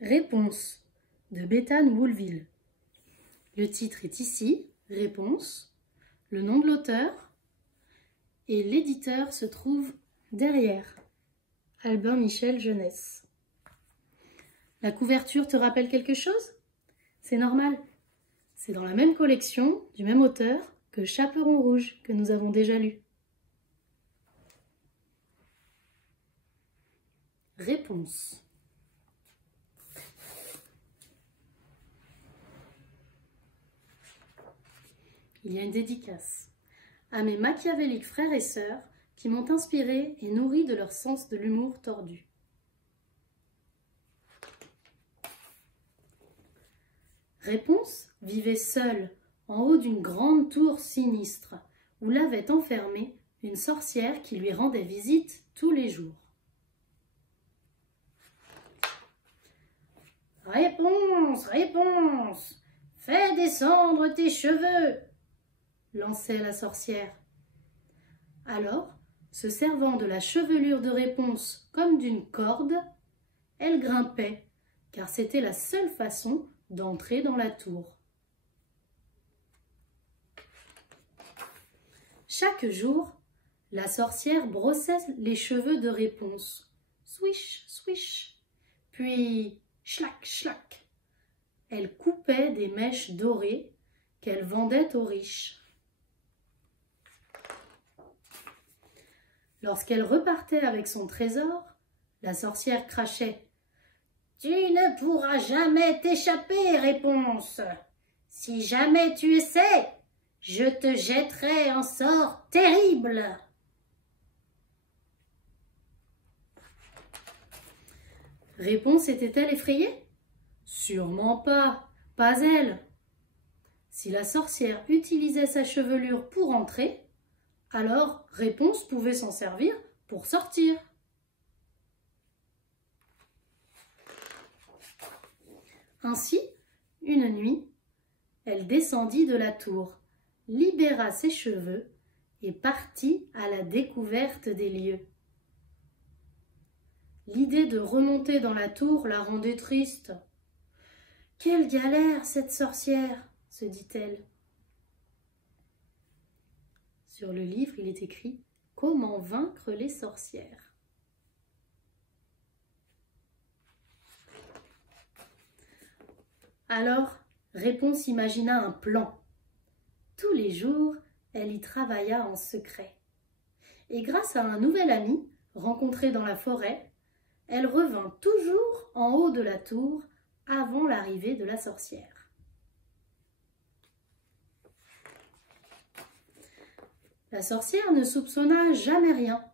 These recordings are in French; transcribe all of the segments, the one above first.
Réponse de Bethane Woolville. Le titre est ici, Réponse, le nom de l'auteur et l'éditeur se trouve derrière, Albin Michel Jeunesse. La couverture te rappelle quelque chose? C'est normal, c'est dans la même collection du même auteur que Chaperon rouge que nous avons déjà lu. Réponse. Il y a une dédicace à mes machiavéliques frères et sœurs qui m'ont inspiré et nourri de leur sens de l'humour tordu. Réponse vivait seule en haut d'une grande tour sinistre où l'avait enfermée une sorcière qui lui rendait visite tous les jours. Réponse, réponse, fais descendre tes cheveux, lançait la sorcière. Alors, se servant de la chevelure de Réponse comme d'une corde, elle grimpait, car c'était la seule façon d'entrer dans la tour. Chaque jour, la sorcière brossait les cheveux de Réponse. Swish, swish, puis schlac, schlac. Elle coupait des mèches dorées qu'elle vendait aux riches. Lorsqu'elle repartait avec son trésor, la sorcière crachait. « Tu ne pourras jamais t'échapper, Réponse. Si jamais tu essaies, je te jetterai un sort terrible. » Réponse était-elle effrayée? Sûrement pas, pas elle. Si la sorcière utilisait sa chevelure pour entrer, alors Réponse pouvait s'en servir pour sortir. Ainsi, une nuit, elle descendit de la tour, libéra ses cheveux et partit à la découverte des lieux. L'idée de remonter dans la tour la rendait triste. « Quelle galère, cette sorcière !» se dit-elle. Sur le livre, il est écrit « Comment vaincre les sorcières ?» Alors, Réponse imagina un plan. Tous les jours, elle y travailla en secret. Et grâce à un nouvel ami, rencontré dans la forêt, elle revint toujours en haut de la tour avant l'arrivée de la sorcière. La sorcière ne soupçonna jamais rien.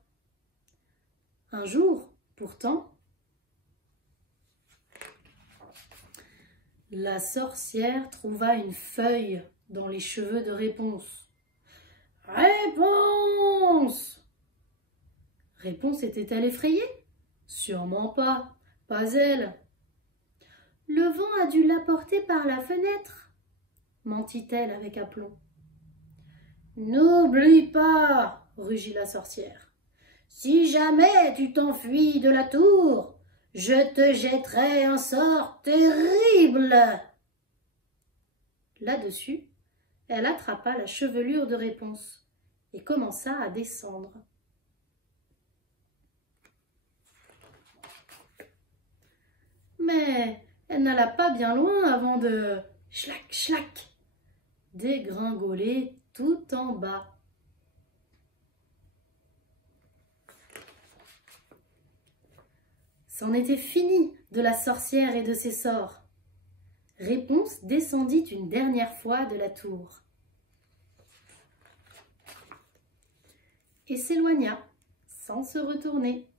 Un jour, pourtant, la sorcière trouva une feuille dans les cheveux de Réponse. « Réponse !» Réponse était-elle effrayée? Sûrement pas, pas elle. « Le vent a dû l'apporter par la fenêtre, » mentit-elle avec aplomb. « N'oublie pas, » rugit la sorcière, « si jamais tu t'enfuis de la tour, je te jetterai un sort terrible. » Là-dessus, elle attrapa la chevelure de Réponse et commença à descendre. Mais elle n'alla pas bien loin avant de schlac, schlac, dégringoler tout en bas. C'en était fini de la sorcière et de ses sorts. Réponse descendit une dernière fois de la tour et s'éloigna sans se retourner.